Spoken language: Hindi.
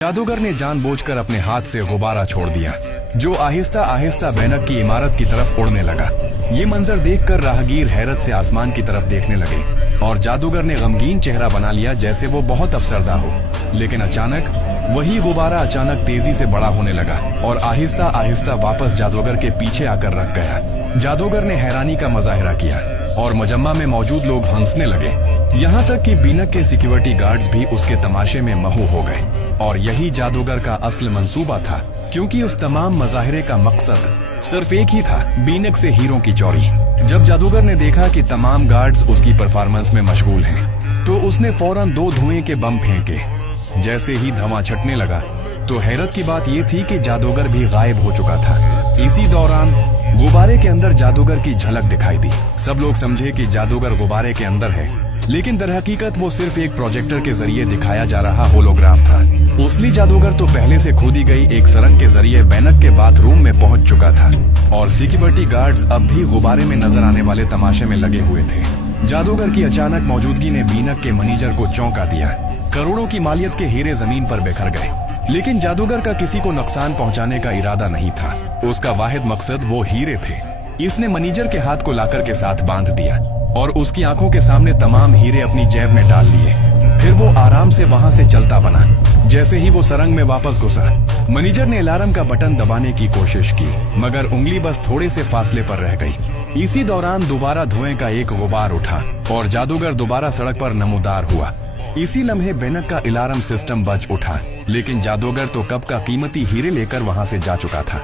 जादूगर ने जानबूझकर अपने हाथ से गुब्बारा छोड़ दिया, जो आहिस्ता आहिस्ता बैनक की इमारत की तरफ उड़ने लगा। ये मंजर देखकर राहगीर हैरत से आसमान की तरफ देखने लगे और जादूगर ने गमगीन चेहरा बना लिया, जैसे वो बहुत अफसरदा हो। लेकिन अचानक वही गुब्बारा अचानक तेजी से बड़ा होने लगा और आहिस्ता आहिस्ता वापस जादूगर के पीछे आकर रख गया। जादूगर ने हैरानी का मुजाहिरा किया और मुजम्मा में मौजूद लोग हंसने लगे, यहाँ तक कि बीनक के सिक्योरिटी गार्ड्स भी उसके तमाशे में महू हो गए। और यही जादूगर का असल मंसूबा था, क्योंकि उस तमाम मजाहिरे का मकसद सिर्फ एक ही था, बीनक से हीरों की चोरी। जब जादूगर ने देखा कि तमाम गार्ड्स उसकी परफॉर्मेंस में मशगूल हैं, तो उसने फौरन 2 धुएं के बम फेंके। जैसे ही धुआं छटने लगा तो हैरत की बात यह थी कि जादूगर भी गायब हो चुका था। इसी दौरान गुब्बारे के अंदर जादूगर की झलक दिखाई दी। सब लोग समझे कि जादूगर गुब्बारे के अंदर है, लेकिन दरहकीकत वो सिर्फ एक प्रोजेक्टर के जरिए दिखाया जा रहा होलोग्राफ था। असली जादूगर तो पहले से खोदी गई एक सुरंग के जरिए बैनक के बाथरूम में पहुंच चुका था और सिक्योरिटी गार्ड्स अब भी गुब्बारे में नजर आने वाले तमाशे में लगे हुए थे। जादूगर की अचानक मौजूदगी ने बीनक के मैनेजर को चौंका दिया। करोड़ों की मालियत के हीरे जमीन पर बिखर गए, लेकिन जादूगर का किसी को नुकसान पहुंचाने का इरादा नहीं था। उसका वाहिद मकसद वो हीरे थे। इसने मैनेजर के हाथ को लाकर के साथ बांध दिया और उसकी आंखों के सामने तमाम हीरे अपनी जेब में डाल लिए। फिर वो आराम से वहां से चलता बना। जैसे ही वो सुरंग में वापस घुसा, मैनेजर ने अलार्म का बटन दबाने की कोशिश की, मगर उंगली बस थोड़े से फासले पर रह गई। इसी दौरान दोबारा धुएं का एक गुबार उठा और जादूगर दोबारा सड़क पर नमूदार हुआ। इसी लम्हे बैनक का अलार्म सिस्टम बज उठा, लेकिन जादूगर तो कब का कीमती हीरे लेकर वहां से जा चुका था।